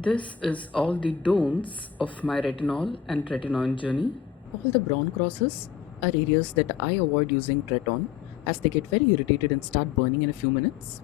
This is all the don'ts of my retinol and tretinoin journey. All the brown crosses are areas that I avoid using Treton as they get very irritated and start burning in a few minutes.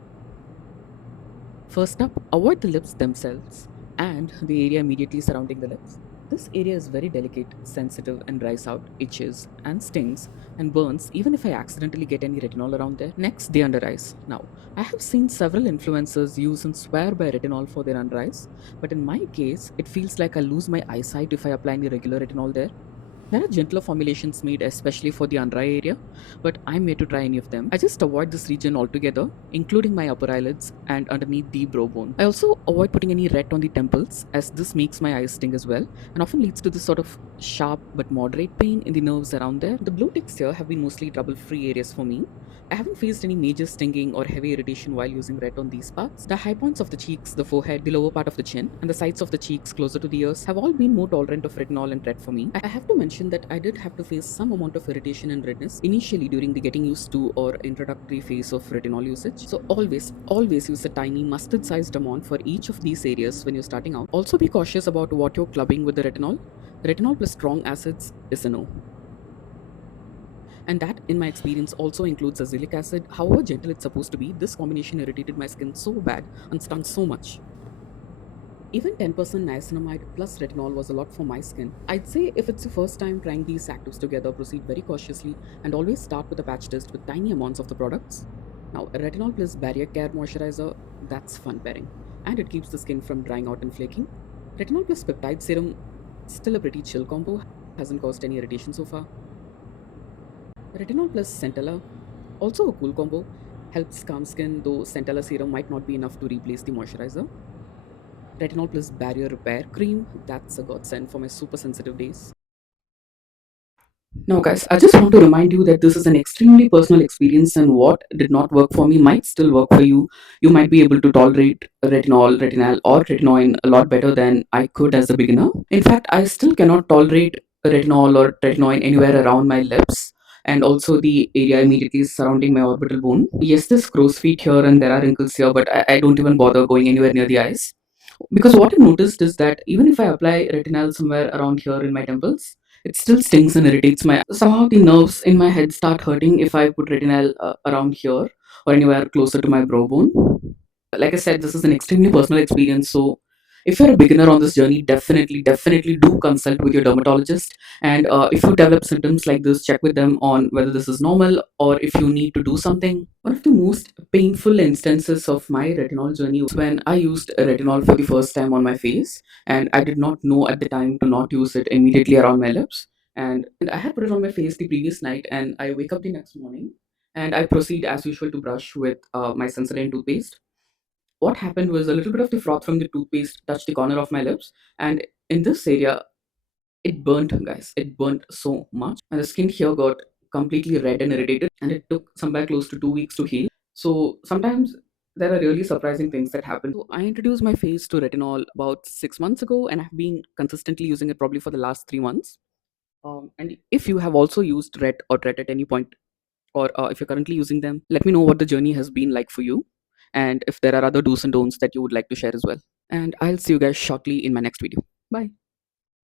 First up, avoid the lips themselves and the area immediately surrounding the lips. This area is very delicate, sensitive, and dries out, itches, and stings and burns even if I accidentally get any retinol around there. Next, the under eyes. Now, I have seen several influencers use and swear by retinol for their under eyes, but in my case, it feels like I lose my eyesight if I apply any regular retinol there. There are gentler formulations made especially for the under eye area, but I'm yet to try any of them. I just avoid this region altogether, including my upper eyelids and underneath the brow bone. I also avoid putting any ret on the temples, as this makes my eyes sting as well, and often leads to this sort of sharp but moderate pain in the nerves around there. The blue ticks here have been mostly trouble-free areas for me. I haven't faced any major stinging or heavy irritation while using ret on these parts. The high points of the cheeks, the forehead, the lower part of the chin, and the sides of the cheeks closer to the ears have all been more tolerant of retinol and ret for me. I have to mention that I did have to face some amount of irritation and redness initially during the getting used to or introductory phase of retinol usage. So always use a tiny mustard-sized amount for each of these areas when you're starting out. Also be cautious about what you're clubbing with the retinol. Retinol plus strong acids is a no. And that, in my experience, also includes azelaic acid. However gentle it's supposed to be, this combination irritated my skin so bad and stung so much. Even 10% niacinamide plus retinol was a lot for my skin. I'd say if it's your first time trying these actives together, proceed very cautiously and always start with a patch test with tiny amounts of the products. Now, retinol plus barrier care moisturizer, that's fun pairing. And it keeps the skin from drying out and flaking. Retinol plus peptide serum, still a pretty chill combo, hasn't caused any irritation so far. Retinol plus Centella, also a cool combo, helps calm skin, though Centella serum might not be enough to replace the moisturizer. Retinol plus barrier repair cream, that's a godsend for my super sensitive days. Now, guys, I just want to remind you that this is an extremely personal experience, and what did not work for me might still work for you. You might be able to tolerate retinol, retinal, or retinoin a lot better than I could as a beginner. In fact, I still cannot tolerate retinol or tretinoin anywhere around my lips and also the area immediately surrounding my orbital bone. Yes, there's crow's feet here and there are wrinkles here, but I don't even bother going anywhere near the eyes. Because what I've noticed is that even if I apply retinol somewhere around here in my temples, it still stings and irritates my. Somehow the nerves in my head start hurting if I put retinol around here or anywhere closer to my brow bone. Like I said, this is an extremely personal experience. So if you're a beginner on this journey, definitely do consult with your dermatologist. And if you develop symptoms like this, check with them on whether this is normal or if you need to do something. One of the most painful instances of my retinol journey was when I used retinol for the first time on my face, and I did not know at the time to not use it immediately around my lips. And I had put it on my face the previous night, and I wake up the next morning and I proceed as usual to brush with my Sensodyne toothpaste. What happened was a little bit of the froth from the toothpaste touched the corner of my lips, and in this area, it burnt, guys. It burnt so much, and the skin here got completely red and irritated, and it took somewhere close to 2 weeks to heal. So sometimes there are really surprising things that happen. So I introduced my face to retinol about 6 months ago, and I've been consistently using it probably for the last 3 months. And if you have also used ret or tret at any point, or if you're currently using them, let me know what the journey has been like for you, and if there are other do's and don'ts that you would like to share as well. And I'll see you guys shortly in my next video. Bye.